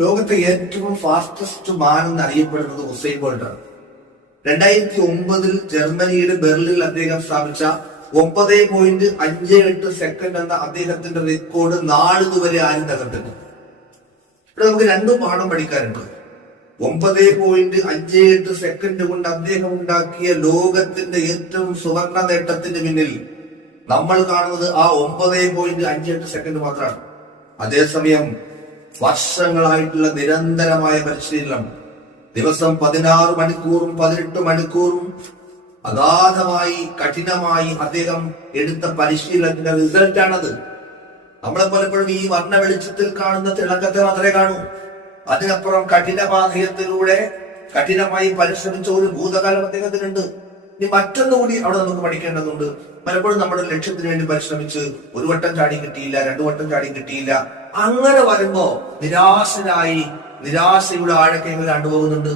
ലോകത്തെ ഏറ്റവും ഫാസ്റ്റസ്റ്റ് മാൻ എന്ന് അറിയപ്പെടുന്നത് ഉസൈൻ ബോൾട്ടാണ്. 2009 ജർമ്മനിയുടെ ബെർലിനിൽ അദ്ദേഹം സ്ഥാപിച്ച 9.58 സെക്കൻഡ് എന്ന അദ്ദേഹത്തിന്റെ റെക്കോർഡ് നാളിതുവരെ ആരും തകർത്തിട്ടുണ്ട്. ഇവിടെ നമുക്ക് രണ്ടും പാഠം പഠിക്കാനുണ്ട്. 9.58 സെക്കൻഡ് കൊണ്ട് അദ്ദേഹം ഉണ്ടാക്കിയ ലോകത്തിന്റെ ഏറ്റവും സുവർണ നേട്ടത്തിന് പിന്നിൽ നമ്മൾ കാണുന്നത് ആ 9.58 സെക്കൻഡ് മാത്രമാണ്. അതേസമയം വർഷങ്ങളായിട്ടുള്ള നിരന്തരമായ പരിശീലനം, ദിവസം 16 മണിക്കൂറും 18 മണിക്കൂറും അഗാധമായി കഠിനമായി അദ്ദേഹം എടുത്ത പരിശീലനത്തിന്റെ റിസൾട്ടാണത്. നമ്മളെ പലപ്പോഴും ഈ വർണ്ണ വെളിച്ചത്തിൽ കാണുന്ന തിളക്കത്തെ മാത്രമേ കാണൂ. അതിനപ്പുറം കഠിനപാതയത്തിലൂടെ കഠിനമായി പരിശ്രമിച്ച ഒരു ഭൂതകാലം അദ്ദേഹത്തിനുണ്ട്. ഇനി മറ്റൊന്നുകൂടി അവിടെ നമുക്ക് പഠിക്കേണ്ടതുണ്ട്. പലപ്പോഴും നമ്മുടെ ലക്ഷ്യത്തിന് വേണ്ടി പരിശ്രമിച്ച് ഒരു വട്ടം ചാടി കിട്ടിയില്ല, 2 വട്ടം ചാടി കിട്ടിയില്ല. അങ്ങനെ വരുമ്പോ നിരാശയുടെ ആഴക്കെങ്കിലും കണ്ടുപോകുന്നുണ്ട്.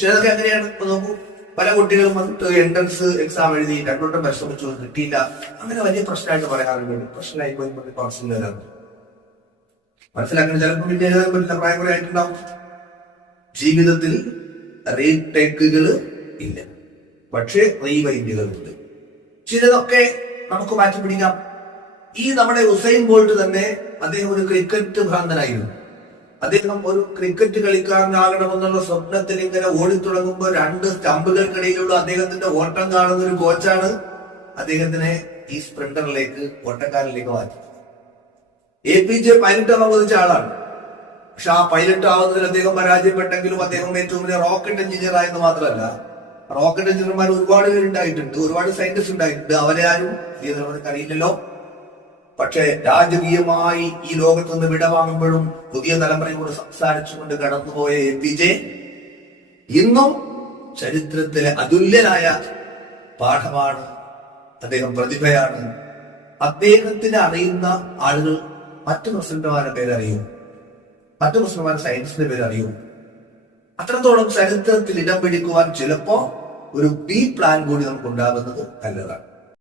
ചിലതൊക്കെ എങ്ങനെയാണ് ഇപ്പൊ നോക്കൂ, പല കുട്ടികളും വന്നിട്ട് എൻട്രൻസ് എക്സാം എഴുതി 2 വട്ടം പരിശ്രമിച്ചു കിട്ടിയില്ല. അങ്ങനെ വലിയ പ്രശ്നമായിട്ട് പറയാറുണ്ട്. പ്രശ്നമായി പോയി കൗൺസിലറാണ് മനസ്സിലാക്കുന്നത്. ചിലപ്പോൾ പിന്നെ എഴുതാൻ പറ്റില്ല, പ്രായം കൂടെ ആയിട്ടുണ്ടാവും. ജീവിതത്തിൽ റീടേക്കുകൾ ഇല്ല, പക്ഷേ റീവൈൻഡുകളുണ്ട്. ചിലതൊക്കെ നമുക്ക് മാറ്റി പിടിക്കാം. ഈ നമ്മുടെ ഉസൈൻ ബോൾട്ട് തന്നെ അദ്ദേഹം ഒരു ക്രിക്കറ്റ് ഭ്രാന്തനായിരുന്നു. അദ്ദേഹം ഒരു ക്രിക്കറ്റ് കളിക്കാരനാകണമെന്നുള്ള സ്വപ്നത്തിൽ ഇങ്ങനെ ഓടിത്തുടങ്ങുമ്പോൾ 2 സ്റ്റമ്പുകൾക്കിടയിലുള്ള അദ്ദേഹത്തിന്റെ ഓട്ടം കാണുന്ന ഒരു കോച്ചാണ് അദ്ദേഹത്തിനെ ഈ സ്പ്രിന്ററിലേക്ക് ഓട്ടക്കാരിലേക്ക് മാറ്റി. APJ പൈലറ്റ് ആവാൻ ആളാണ്. പക്ഷെ ആ പൈലറ്റ് ആവുന്നതിൽ അദ്ദേഹം പരാജയപ്പെട്ടെങ്കിലും അദ്ദേഹം ഏറ്റവും വലിയ റോക്കറ്റ് എഞ്ചിനീയർ ആയെന്ന് മാത്രമല്ല, റോക്കറ്റ് എഞ്ചിനീയർമാർ ഒരുപാട് പേരുണ്ടായിട്ടുണ്ട്, ഒരുപാട് സയന്റിസ്റ്റ് ഉണ്ടായിട്ടുണ്ട്. അവരെ ആരും നമുക്ക് അറിയില്ലല്ലോ. പക്ഷെ രാജകീയമായി ഈ ലോകത്ത് നിന്ന് വിടവാങ്ങുമ്പോഴും പുതിയ തലമുറയോട് സംസാരിച്ചുകൊണ്ട് കടന്നുപോയ APJ ഇന്നും ചരിത്രത്തിലെ അതുല്യനായ പാഠമാണ്. അദ്ദേഹം പ്രതിഭയാണ്. അദ്ദേഹത്തിന് അറിയുന്ന ആളുകൾ മറ്റു പ്രസിഡന്റുമാരുടെ പേരറിയും, മറ്റു പ്രസിഡന്റുമാരുടെ സയൻസിന്റെ പേരറിയും. അത്രത്തോളം ചരിത്രത്തിൽ ഇടം പിടിക്കുവാൻ ചിലപ്പോ ഒരു B പ്ലാൻ കൂടി നമുക്ക് ഉണ്ടാകുന്നത് നല്ലതാണ്.